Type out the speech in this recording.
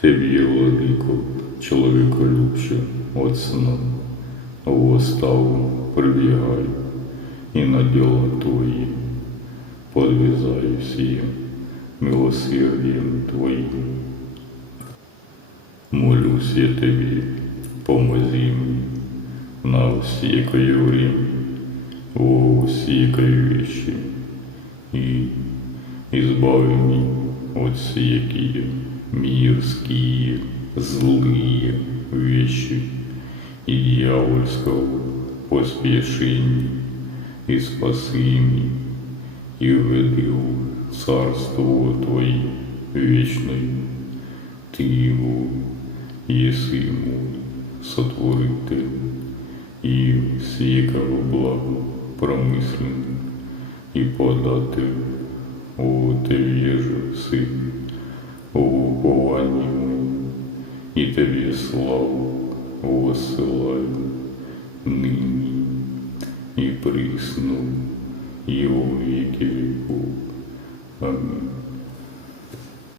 Тебі, владико, чоловіколюбче, от сна, в оставу прибігай, і на діла твої подвизаюсь я милосердием Твоим. Молюсь я Тебе, помози мне на всякое время, во всякой вещи, и избави меня от всякие мирские, злые вещи и дьявольского поспешения, и спаси меня, и введи в царство Твое вечное. Ты его, если мой, сотворитель, и всякого блага промысленно, и податель, о Тебе же, Сын, о уповании моем, и Тебе славу воссылаю ныне и присно, и во веки веков. Аминь.